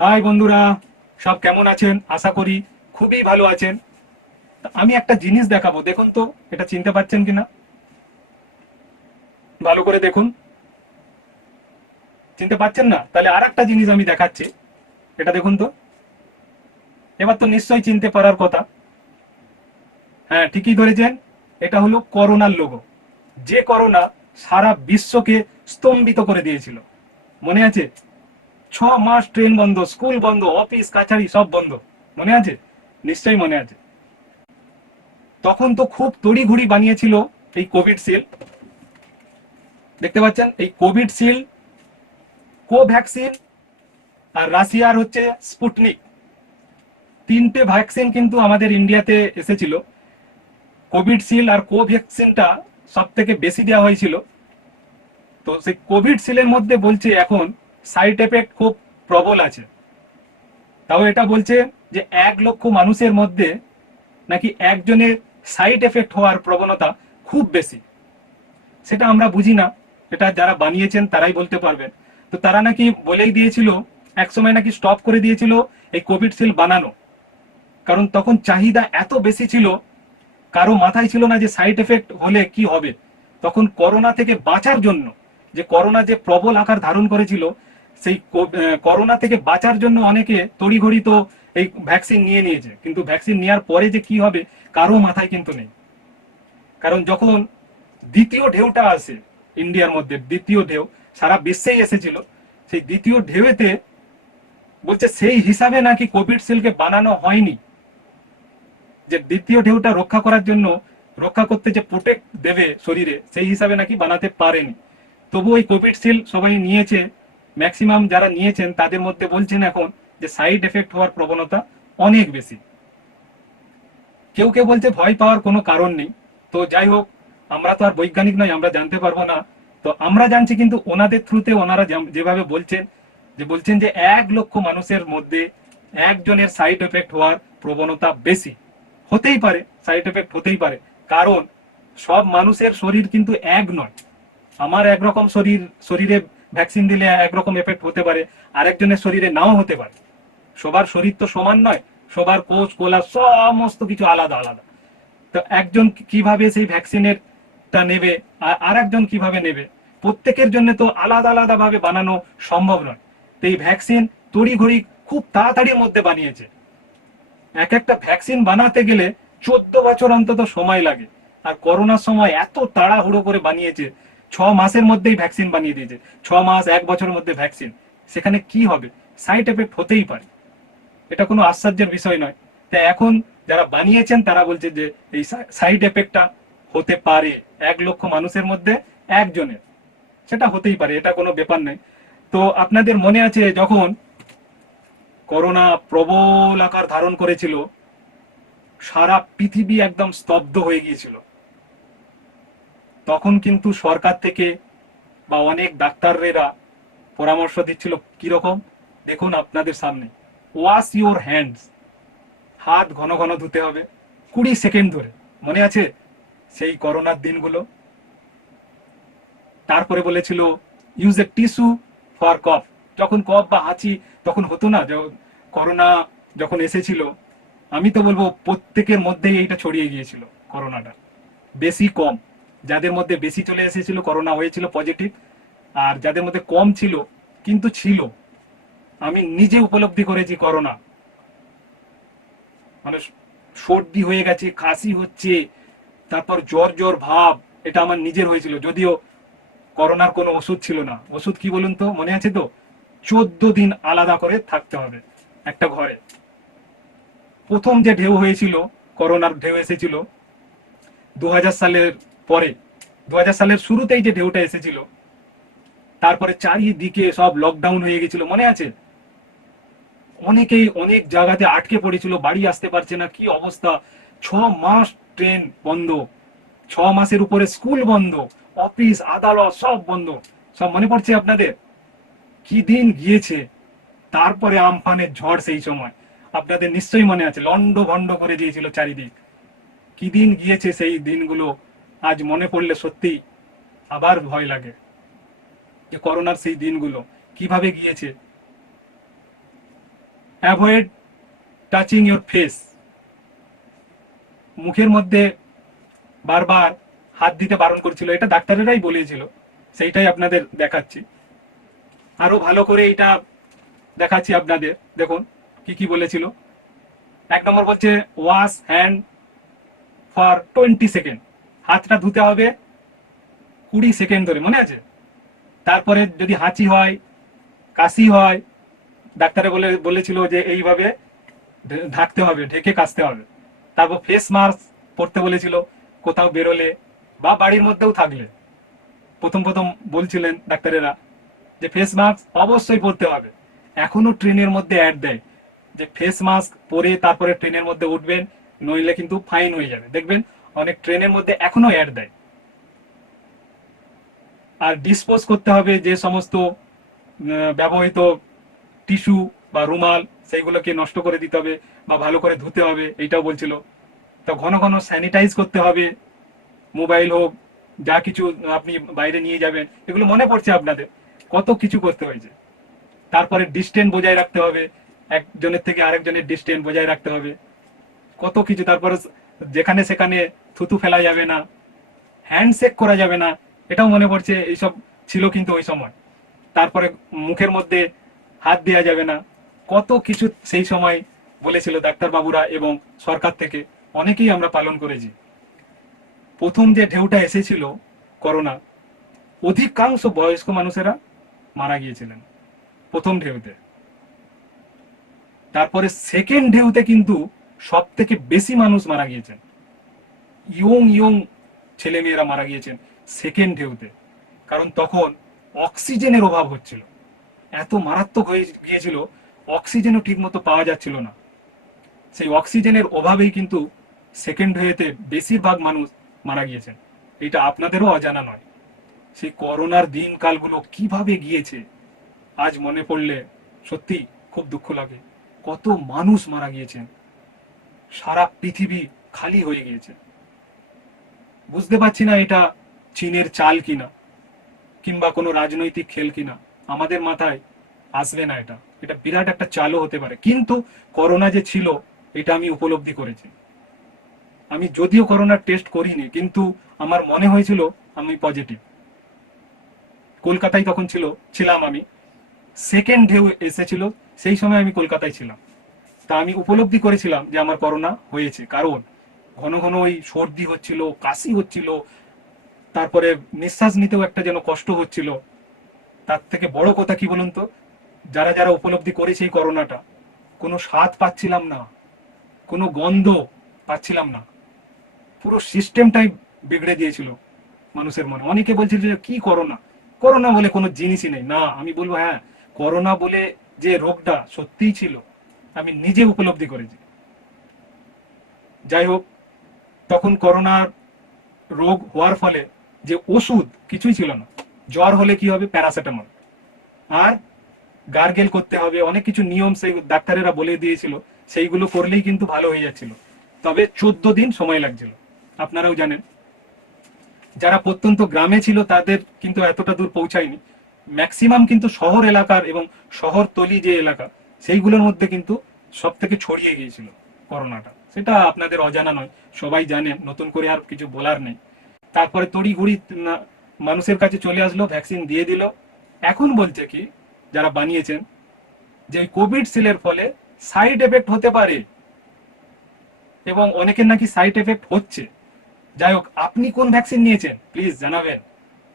High বন্ধুরা, সব কেমন আছেন? আশা করি খুবই ভালো আছেন। আমি একটা জিনিস দেখাবো, দেখুন তো এটা চিনতে পারছেন কিনা। ভালো করে দেখুন। চিনতে পারছেন না? তাহলে আর একটা জিনিস আমি দেখাচ্ছি। এটা দেখুন তো। এবার তো নিশ্চয়ই চিনতে পারার কথা। হ্যাঁ, ঠিকই ধরেছেন। এটা হলো করোনার লোগো। যে করোনা সারা বিশ্বকে স্তম্ভিত করে দিয়েছিল, মনে আছে? 6 মাস ট্রেন বন্ধ, স্কুল বন্ধ, অফিস কাছারি সব বন্ধ। মনে আছে? নিশ্চয়ই মনে আছে। তখন তো খুব তড়িঘড়ি বানিয়েছিল এই কোভিড সিল। দেখতে পাচ্ছেন এই কোভিড সিল, কোভ্যাক্সিন আর রাশিয়ার হচ্ছে স্পুটনিক। তিনটে ভ্যাকসিন কিন্তু আমাদের ইন্ডিয়াতে এসেছিল। কোভিড সিল আর কোভ্যাক্সিনটা সব থেকে বেশি দেওয়া হয়েছিল। তো সেই কোভিড সিলের মধ্যে বলছে এখন সাইড এফেক্ট খুব প্রবল আছে। তাও এটা বলছে যে 1 লক্ষ মানুষের মধ্যে নাকি একজনের সাইড এফেক্ট হওয়ার প্রবণতা খুব বেশি। সেটা আমরা বুঝি না, এটা যারা বানিয়েছেন তারাই বলতে পারবেন। তো তারা নাকি বলেই দিয়েছিল, একসময় নাকি স্টপ করে দিয়েছিল এই কোভিড সিল বানানো, কারণ তখন চাহিদা এত বেশি ছিল, কারো মাথায় ছিল না যে সাইড এফেক্ট হলে কি হবে। তখন করোনা থেকে বাঁচার জন্য, যে করোনা যে প্রবল আকার ধারণ করেছিল, সেই করোনা থেকে বাঁচার জন্য অনেকে তড়িঘড়ি তো এই ভ্যাকসিন নিয়ে নিয়েছে, কিন্তু ভ্যাকসিন নেওয়ার পরে যে কি হবে কারো মাথায় কিন্তু নেই। কারণ যখন দ্বিতীয় ঢেউটা আসে, ইন্ডিয়ার মধ্যে দ্বিতীয় ঢেউ সারা বিশ্বেই এসেছিল, সেই দ্বিতীয় ঢেউতে বলছে সেই হিসাবে নাকি কোভিড সিলকে বানানো হয়নি। যে দ্বিতীয় ঢেউটা রক্ষা করার জন্য, রক্ষা করতে যে প্রোটেক্ট দেবে শরীরে, সেই হিসাবে নাকি বানাতে পারেনি। তবু ওই কোভিড সিল সবাই নিয়েছে। ম্যাক্সিমাম যারা নিয়েছেন তাদের মধ্যে বলছেন এখন যে সাইড এফেক্ট হওয়ার প্রবণতা অনেক বেশি। কেউ কেউ বলছে ভয় পাওয়ার কোনো কারণ নেই। তো যাই হোক, আমরা তো আর বৈজ্ঞানিক নই, আমরা জানতে পারবো না। তো আমরা জানছি কিন্তু ওনাদের থ্রুতে ওনারা যেভাবে বলছেন, যে বলছেন যে 1 লক্ষ মানুষের মধ্যে একজনের সাইড এফেক্ট হওয়ার প্রবণতা বেশি। হতেই পারে, সাইড এফেক্ট হতেই পারে, কারণ সব মানুষের শরীর কিন্তু এক নয়। আমার একরকম শরীর, শরীরে ভ্যাকসিন দিলে একরকম এফেক্ট হতে পারে, আরেকজনের শরীরে নাও হতে পারে। সবার শরীর তো সমান নয়, সবার কোষ কোলা সমস্ত কিছু আলাদা আলাদা। তো একজন কিভাবে সেই ভ্যাকসিনের টা নেবে আর একজন কিভাবে নেবে, প্রত্যেকের জন্য তো আলাদা আলাদা ভাবে বানানো সম্ভব নয়। তো এই ভ্যাকসিন তড়িঘড়ি খুব তাড়াতাড়ির মধ্যে বানিয়েছে। এক একটা ভ্যাকসিন বানাতে গেলে 14 বছর অন্তত সময় লাগে। আর করোনার সময় এত তাড়াহুড়ো করে বানিয়েছে, 6 মাসের মধ্যেই ভ্যাকসিন বানিয়ে দিয়েছে। 6 মাস 1 বছরের মধ্যে ভ্যাকসিন, সেখানে কি হবে? সাইড এফেক্ট হতেই পারে, এটা কোনো আশ্চর্যের বিষয় নয়। তাই এখন যারা বানিয়েছেন তারা বলছে যে এই সাইড এফেক্টটা হতে পারে 1 লক্ষ মানুষের মধ্যে একজনের। সেটা হতেই পারে, এটা কোনো ব্যাপার নয়। তো আপনাদের মনে আছে যখন করোনা প্রবল আকার ধারণ করেছিল, সারা পৃথিবী একদম স্তব্ধ হয়ে গিয়েছিল। তখন কিন্তু সরকার থেকে বা অনেক ডাক্তাররা পরামর্শ দিচ্ছিল কিরকম, দেখুন আপনাদের সামনে, ওয়াশ ইউর হ্যান্ডস। হাত ঘন ঘন ধুতে হবে 20 সেকেন্ড ধরে। মনে আছে সেই করোনার দিনগুলো? তারপরে বলেছিল ইউজ এ টিস্যু ফর কফ। যখন কফ বা হাঁচি তখন হতো না, করোনা যখন এসেছিল, আমি তো বলবো প্রত্যেকের মধ্যেই এইটা ছড়িয়ে গিয়েছিল করোনাটা। বেশি কম, যাদের মধ্যে বেশি চলে এসেছিল করোনা হয়েছিল পজিটিভ, আর যাদের মধ্যে কম ছিল কিন্তু ছিল। আমি নিজে উপলব্ধি করেছি করোনা, মানে সর্দি হয়ে গেছে, কাশি হচ্ছে, তারপর জ্বর জ্বর ভাব, এটা আমার নিজের হয়েছিল। যদিও করোনার কোনো ওষুধ ছিল না। ওষুধ কি বলুন তো, মনে আছে তো? 14 দিন আলাদা করে থাকতে হবে একটা ঘরে। প্রথম যে ঢেউ হয়েছিল, করোনার ঢেউ এসেছিল 2000 সালের পরে, 2000 সালের শুরুতেই যে ঢেউটা এসেছিল, তারপরে চারিদিকে সব লকডাউন হয়ে গেছিল, মনে আছে? অনেকেই অনেক জায়গাতে আটকে পড়েছিল, বাড়ি আসতে পারছে না, কি অবস্থা। 6 মাস ট্রেন বন্ধ, 6 মাসের উপরে স্কুল বন্ধ, অফিস আদালত সব বন্ধ। সব মনে পড়ছে আপনাদের? কি দিন গিয়েছে। তারপরে আমফানের ঝড় সেই সময়, আপনাদের নিশ্চয়ই মনে আছে, লন্ড ভন্ড করে দিয়েছিল চারিদিক। কি দিন গিয়েছে সেই দিনগুলো, আজ মনে পড়লে সত্যি আবার ভয় লাগে যে করোনার সেই দিনগুলো কিভাবে গিয়েছে। অ্যাভয়েড টাচিং ইউর ফেস, মুখের মধ্যে বারবার হাত দিতে বারণ করছিল, এটা ডাক্তারেরাই বলেছিল, সেইটাই আপনাদের দেখাচ্ছি। আরো ভালো করে এটা দেখাচ্ছি আপনাদের, দেখুন কি কি বলেছিল। 1 নম্বর বলছে ওয়াশ হ্যান্ড ফর 20 সেকেন্ড, হাতটা ধুতে হবে 20 সেকেন্ড ধরে, মনে আছে? তারপরে যদি হাঁচি হয়, কাশি হয়, ডাক্তারে বলেছিল যে এইভাবে ঢাকতে হবে, ঢেকে কাশতে হবে। তারপর ফেস মাস্ক পরতে বলেছিল কোথাও বেরোলে বা বাড়ির মধ্যেও থাকলে। প্রথম প্রথম বলছিলেন ডাক্তারেরা যে ফেস মাস্ক অবশ্যই পরতে হবে। এখনো ট্রেনের মধ্যে অ্যাড দেয় যে ফেস মাস্ক পরে তারপরে ট্রেনের মধ্যে উঠবেন, নইলে কিন্তু ফাইন হয়ে যাবে। দেখবেন অনেক ট্রেনের মধ্যে এখনো অ্যাড দেয়। আর ডিসপোজ করতে হবে যে সমস্ত ব্যবহৃত টিস্যু বা রুমাল, সেইগুলোকে নষ্ট করে দিতে হবে বা ভালো করে ধুতে হবে, এইটাও বলছিল। তো ঘন ঘন স্যানিটাইজ করতে হবে, মোবাইল হোক, যা কিছু আপনি বাইরে নিয়ে যাবেন, এগুলো মনে পড়ছে আপনাদের? কত কিছু করতে হয়েছে। তারপরে ডিস্টেন্স বজায় রাখতে হবে, একজনের থেকে আরেকজনের ডিস্টেন্স বজায় রাখতে হবে, কত কিছু। তারপরে যেখানে সেখানে থুতু ফেলা যাবে না, হ্যান্ডশেক করা যাবে না, এটাও মনে পড়ছে, এইসব ছিল কিন্তু ওই সময়। তারপরে মুখের মধ্যে হাত দেওয়া যাবে না, কত কিছু সেই সময় বলেছিল ডাক্তারবাবুরা এবং সরকার থেকে, অনেকেই আমরা পালন করেছি। প্রথম যে ঢেউটা এসেছিল করোনা, অধিকাংশ বয়স্ক মানুষেরা মারা গিয়েছিলেন প্রথম ঢেউতে। তারপরে সেকেন্ড ঢেউতে কিন্তু সব থেকে বেশি মানুষ মারা গিয়েছেন, ইয়ং ইয়ং ছেলে মেয়েরা মারা গিয়েছেন সেকেন্ড ঢেউতে। কারণ তখন অক্সিজেনের অভাব হচ্ছিল, এত মারাত্মক হয়ে গিয়েছিল, অক্সিজেনও ঠিক মতো পাওয়া যাচ্ছিল না। সেই অক্সিজেনের অভাবেই কিন্তু সেকেন্ড ঢেউতে বেশিরভাগ মানুষ মারা গিয়েছেন। এটা আপনাদেরও অজানা নয়। সেই করোনার দিনকালগুলো কিভাবে গিয়েছে আজ মনে পড়লে সত্যি খুব দুঃখ লাগে। কত মানুষ মারা গিয়েছেন, সারা পৃথিবী খালি হয়ে গিয়েছে। বুঝতে পারছি না এটা চীনের চাল কিনা কিংবা কোনো রাজনৈতিক খেল কিনা, আমাদের মাথায় আসবে না। এটা এটা বিরাট একটা চালও হতে পারে। কিন্তু করোনা যে ছিল এটা আমি উপলব্ধি করেছি। আমি যদিও করোনার টেস্ট করিনি, কিন্তু আমার মনে হয়েছিল আমি পজিটিভ। কলকাতায় তখন ছিলাম আমি, সেকেন্ড ঢেউ এসেছিল, সেই সময় আমি কলকাতায় ছিলাম। তা আমি উপলব্ধি করেছিলাম যে আমার করোনা হয়েছে। কারণ ঘন ঘন ওই সর্দি হচ্ছিল, কাশি হচ্ছিল, তারপরে নিঃশ্বাস নিতেও একটা যেন কষ্ট হচ্ছিল। তার থেকে বড় কথা কি বলুন তো, যারা যারা উপলব্ধি করেছে এই করোনাটা, কোনো স্বাদ পাচ্ছিলাম না, কোনো গন্ধ পাচ্ছিলাম না, পুরো সিস্টেমটাই বিগড়ে দিয়েছিল মানুষের মনে। অনেকে বলছিল যে কি করোনা, করোনা বলে কোনো জিনিসই নেই। না, আমি বলবো হ্যাঁ, করোনা বলে যে রোগটা সত্যিই ছিল, আমি নিজে উপলব্ধি করেছি। যাই হোক, তখন করোনার রোগ হওয়ার ফলে যে ওষুধ কিছুই ছিল না। জ্বর হলে কি হবে, প্যারাসিটামল আর গার্গেল করতে হবে, অনেক কিছু নিয়ম সেই ডাক্তারেরা বলে দিয়েছিল, সেইগুলো করলেই কিন্তু ভালো হয়ে যাচ্ছিল। তবে 14 দিন সময় লাগছিল, আপনারাও জানেন। যারা প্রত্যন্ত গ্রামে ছিল তাদের কিন্তু এতটা দূর পৌঁছায়নি। ম্যাক্সিমাম কিন্তু শহর এলাকার এবং শহরতলি যে এলাকা, সেইগুলোর মধ্যে কিন্তু সব থেকে ছড়িয়ে গিয়েছিল করোনাটা। সেটা আপনাদের অজানা নয়, সবাই জানেন, নতুন করে আর কিছু বলার নেই। তারপরে তড়িঘড়ি মানুষের কাছে চলে আসলো, ভ্যাকসিন দিয়ে দিল। এখন বলছে কি যারা বানিয়েছেন, যে কোভিড সিলের ফলে সাইড এফেক্ট হতে পারে, এবং অনেকের নাকি সাইড এফেক্ট হচ্ছে। যাই হোক, আপনি কোন ভ্যাকসিন নিয়েছেন প্লিজ জানাবেন।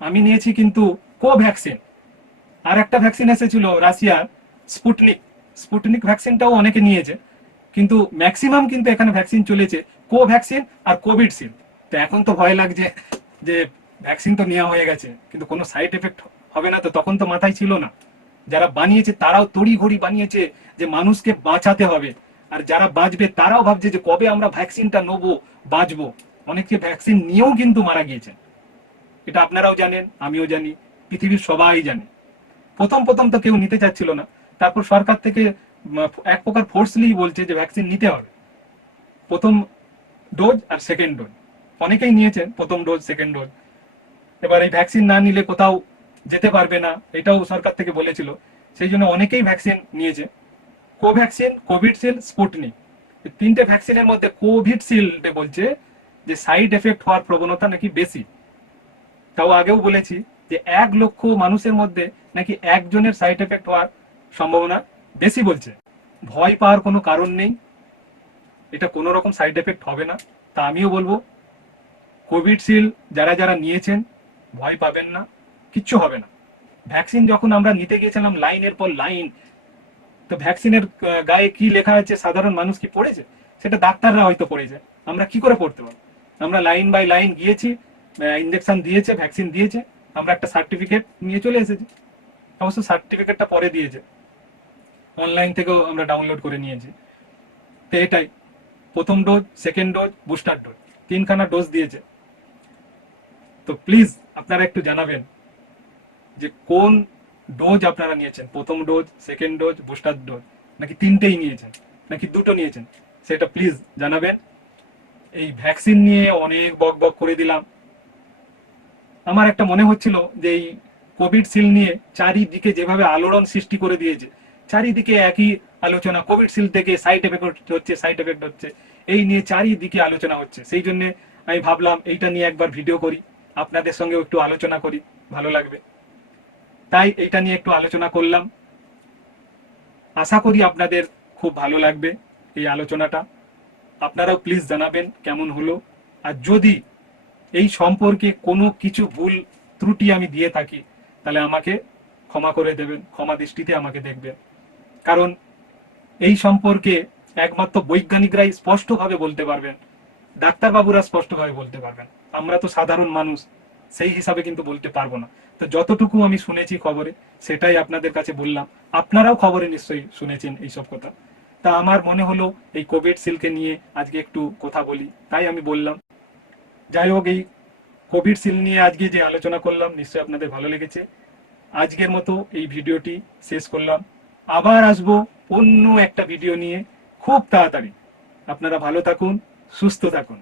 আমি নিয়েছি কিন্তু কোভ্যাক্সিন। আর একটা ভ্যাকসিন এসেছিল রাশিয়ার, স্পুটনিক। স্পুটনিক ভ্যাকসিনটাও অনেকে নিয়েছে, কিন্তু ম্যাক্সিমাম কিন্তু এখানে ভ্যাকসিন চলেছে কোভ্যাক্সিন আর কোভিডশিল্ড। তো এখন তো ভয় লাগছে যে ভ্যাকসিন তো নেওয়া হয়ে গেছে কিন্তু কোনো সাইড এফেক্ট হবে না, তো তখন তো মাথায় ছিল না। যারা বানিয়েছে তারাও তড়িঘড়ি বানিয়েছে যে মানুষকে বাঁচাতে হবে, আর যারা বাঁচবে তারাও ভাবছে যে কবে আমরা ভ্যাকসিনটা নেবো, বাঁচবো। অনেকে ভ্যাকসিন নিয়েও কিন্তু মারা গিয়েছে, এটা আপনারাও জানেন, আমিও জানি, পৃথিবীর সবাই জানে। প্রথম প্রথম তো কেউ নিতে চাচ্ছিল না, তারপর সরকার থেকে এক প্রকার ফোর্সলি বলছে যে ভ্যাকসিন নিতে হবে, প্রথম ডোজ আর সেকেন্ড ডোজ। অনেকেই নিয়েছেন প্রথম ডোজ, সেকেন্ড ডোজ। এবার এই ভ্যাকসিন না নিলে কোথাও যেতে পারবে না, এটাও সরকার থেকে বলেছিল। সেই জন্য অনেকেই ভ্যাকসিন নিয়েছে। কোভ্যাক্সিন, কোভিডশিল্ড, স্পুটনিক, এই তিনটে ভ্যাকসিনের মধ্যে কোভিডশিল্ডে বলছে যে সাইড এফেক্ট হওয়ার প্রবণতা নাকি বেশি। তাও আগেও বলেছি যে 1 লক্ষ মানুষের মধ্যে নাকি একজনের সাইড এফেক্ট হওয়ার সম্ভাবনা বেশি বলছে। ভয় পাওয়ার কোনো কারণ নেই, এটা কোনো রকম সাইড এফেক্ট হবে না। তা আমিও বলবো কোভিডশিল্ড যারা যারা নিয়েছেন ভয় পাবেন না, কিচ্ছু হবে না। ভ্যাকসিন যখন আমরা নিতে গিয়েছিলাম লাইনের পর লাইন, তো ভ্যাকসিনের গায়ে কি লেখা আছে সাধারণ মানুষ কি পড়েছে? সেটা ডাক্তাররা হয়তো পড়েছে, আমরা কি করে পড়তে পারবো? আমরা লাইন বাই লাইন গিয়েছি, ইঞ্জেকশন দিয়েছে, ভ্যাকসিন দিয়েছে, আমরা একটা সার্টিফিকেট নিয়ে চলে এসেছি। অবশ্য সার্টিফিকেটটা পরে দিয়েছে, অনলাইন থেকেও আমরা ডাউনলোড করে নিয়েছি। তো এটাই, প্রথম dose, second dose, booster dose, 3খানা ডোজ দিয়েছে। তো প্লিজ আপনারা একটু জানাবেন যে কোন ডোজ আপনারা নিয়েছেন, প্রথম dose, second dose, booster dose, নাকি তিনটেই নিয়েছেন, নাকি দুটো নিয়েছেন, সেটা প্লিজ জানাবেন। এই ভ্যাকসিন নিয়ে অনেক বক বক করে দিলাম। আমার একটা মনে হচ্ছিল যে এই কোভিডশিল্ড নিয়ে চারিদিকে যেভাবে আলোড়ন সৃষ্টি করে দিয়েছে, চারিদিকে একই আলোচনা, কোভিডশিল্ড থেকে সাইড এফেক্ট হচ্ছে, সাইড এফেক্ট হচ্ছে, এই নিয়ে চারিদিকে আলোচনা হচ্ছে। সেই জন্য আমি ভাবলাম এইটা নিয়ে একবার ভিডিও করি, আপনাদের সঙ্গেও একটু আলোচনা করি, ভালো লাগবে। তাই এইটা নিয়ে একটু আলোচনা করলাম। আশা করি আপনাদের খুব ভালো লাগবে এই আলোচনাটা। আপনারাও প্লিজ জানাবেন কেমন হলো। আর যদি এই সম্পর্কে কোনো কিছু ভুল ত্রুটি আমি দিয়ে থাকি তাহলে আমাকে ক্ষমা করে দেবেন, ক্ষমা দৃষ্টিতে আমাকে দেখবেন। কারণ এই সম্পর্কে একমাত্র বৈজ্ঞানিকরাই স্পষ্টভাবে বলতে পারবেন, ডাক্তারবাবুরা স্পষ্টভাবে বলতে পারবেন। আমরা তো সাধারণ মানুষ, সেই হিসাবে কিন্তু বলতে পারবো না। তো যতটুকু আমি শুনেছি খবরে সেটাই আপনাদের কাছে বললাম। আপনারাও খবরে নিশ্চয়ই শুনেছেন এইসব কথা। তা আমার মনে হলো এই কোভিডশিল্ডকে নিয়ে আজকে একটু কথা বলি, তাই আমি বললাম। যাই হোক, এই কোভিডশিল্ড নিয়ে আজকে যে আলোচনা করলাম নিশ্চয়ই আপনাদের ভালো লেগেছে। আজকের মতো এই ভিডিওটি শেষ করলাম। আবার আসবো অন্য একটা ভিডিও নিয়ে খুব তাড়াতাড়ি। আপনারা ভালো থাকুন, সুস্থ থাকুন।